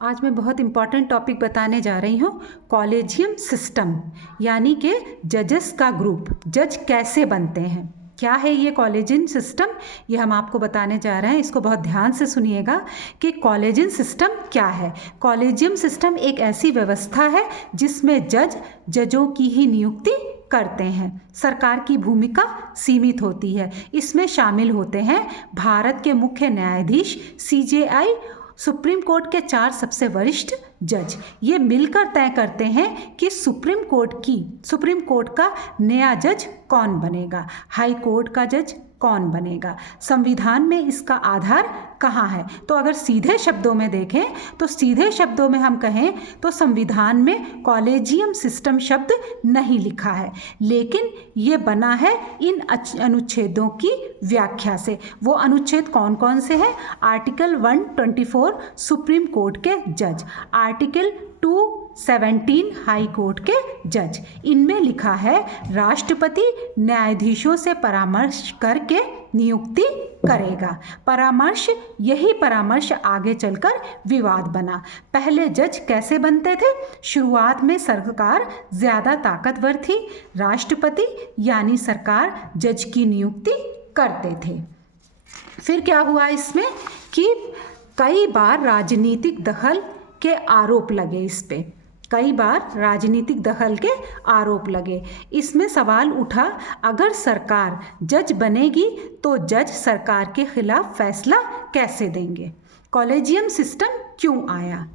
आज मैं बहुत इम्पॉर्टेंट टॉपिक बताने जा रही हूँ, कॉलेजियम सिस्टम, यानी कि जजेस का ग्रुप। जज कैसे बनते हैं, क्या है ये कॉलेजियम सिस्टम, ये हम आपको बताने जा रहे हैं। इसको बहुत ध्यान से सुनिएगा कि कॉलेजियम सिस्टम क्या है। कॉलेजियम सिस्टम एक ऐसी व्यवस्था है जिसमें जजों की ही नियुक्ति करते हैं। सरकार की भूमिका सीमित होती है। इसमें शामिल होते हैं भारत के मुख्य न्यायाधीश, CJI, सुप्रीम कोर्ट के 4 सबसे वरिष्ठ जज। ये मिलकर तय करते हैं कि सुप्रीम कोर्ट का नया जज कौन बनेगा, हाई कोर्ट का जज कौन बनेगा, संविधान में इसका आधार कहाँ है। तो अगर सीधे शब्दों में देखें तो सीधे शब्दों में हम कहें तो संविधान में कॉलेजियम सिस्टम शब्द नहीं लिखा है, लेकिन ये बना है इन अनुच्छेदों की व्याख्या से। वो अनुच्छेद कौन कौन से हैं? आर्टिकल 124 सुप्रीम कोर्ट के जज, आर्टिकल 217 हाई कोर्ट के जज। इनमें लिखा है राष्ट्रपति न्यायाधीशों से परामर्श करके नियुक्ति करेगा। यही परामर्श आगे चलकर विवाद बना। पहले जज कैसे बनते थे? शुरुआत में सरकार ज़्यादा ताकतवर थी, राष्ट्रपति यानी सरकार जज की नियुक्ति करते थे। फिर क्या हुआ इसमें कि कई बार राजनीतिक दखल के आरोप लगे इस पे, कई बार राजनीतिक दखल के आरोप लगे। इसमें सवाल उठा, अगर सरकार जज बनेगी तो जज सरकार के खिलाफ फैसला कैसे देंगे? कॉलेजियम सिस्टम क्यों आया?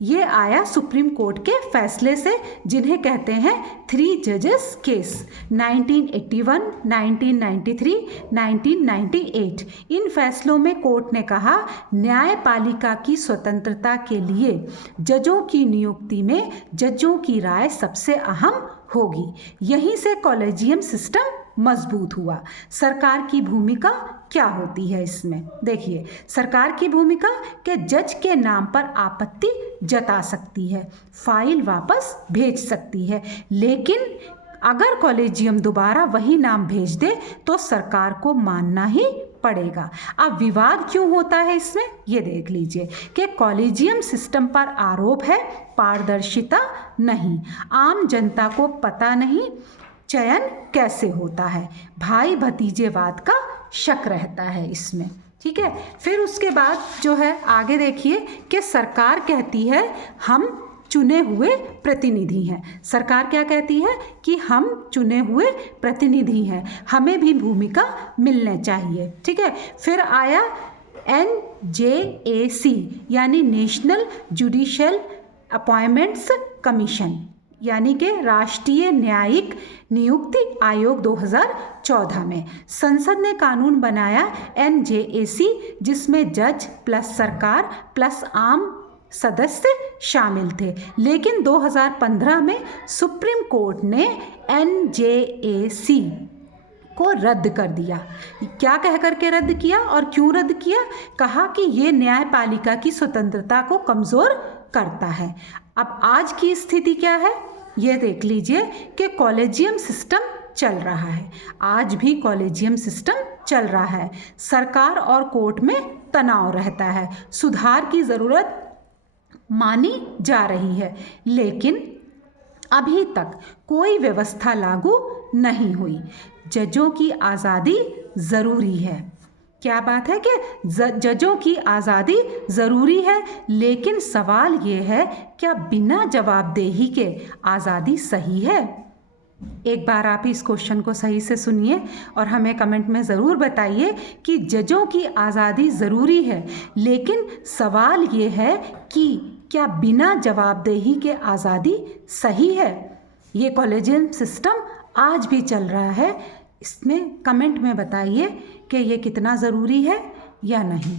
ये आया सुप्रीम कोर्ट के फैसले से, जिन्हें कहते हैं 3 जजेस केस, 1981, 1993, 1998। इन फैसलों में कोर्ट ने कहा न्यायपालिका की स्वतंत्रता के लिए जजों की नियुक्ति में जजों की राय सबसे अहम होगी। यहीं से कॉलेजियम सिस्टम मजबूत हुआ। सरकार की भूमिका क्या होती है इसमें? देखिए, सरकार की भूमिका कि जज के नाम पर आपत्ति जता सकती है, फाइल वापस भेज सकती है, लेकिन अगर कॉलेजियम दोबारा वही नाम भेज दे तो सरकार को मानना ही पड़ेगा। अब विवाद क्यों होता है इसमें, ये देख लीजिए कि कॉलेजियम सिस्टम पर आरोप है पारदर्शिता नहीं, आम जनता को पता नहीं चयन कैसे होता है, भाई भतीजेवाद का शक रहता है इसमें। ठीक है, फिर उसके बाद जो है आगे देखिए कि सरकार कहती है हम चुने हुए प्रतिनिधि हैं। सरकार क्या कहती है कि हम चुने हुए प्रतिनिधि हैं, हमें भी भूमिका मिलने चाहिए। ठीक है, फिर आया NJAC यानी नेशनल जुडिशियल अपॉइंटमेंट्स कमीशन, यानी कि राष्ट्रीय न्यायिक नियुक्ति आयोग। 2014 में संसद ने कानून बनाया NJAC, जिसमें जज प्लस सरकार प्लस आम सदस्य शामिल थे। लेकिन 2015 में सुप्रीम कोर्ट ने NJAC को रद्द कर दिया। क्या कह करके रद्द किया और क्यों रद्द किया? कहा कि ये न्यायपालिका की स्वतंत्रता को कमज़ोर करता है। अब आज की स्थिति क्या है ये देख लीजिए कि कॉलेजियम सिस्टम चल रहा है, आज भी कॉलेजियम सिस्टम चल रहा है। सरकार और कोर्ट में तनाव रहता है, सुधार की ज़रूरत मानी जा रही है, लेकिन अभी तक कोई व्यवस्था लागू नहीं हुई। जजों की आज़ादी ज़रूरी है। क्या बात है कि जजों की आज़ादी ज़रूरी है, लेकिन सवाल ये है क्या बिना जवाबदेही के आज़ादी सही है? एक बार आप इस क्वेश्चन को सही से सुनिए और हमें कमेंट में ज़रूर बताइए कि जजों की आज़ादी ज़रूरी है, लेकिन सवाल ये है कि क्या बिना जवाबदेही के आज़ादी सही है? ये कॉलेजियम सिस्टम आज भी चल रहा है। इसमें कमेंट में बताइए कि ये कितना ज़रूरी है या नहीं।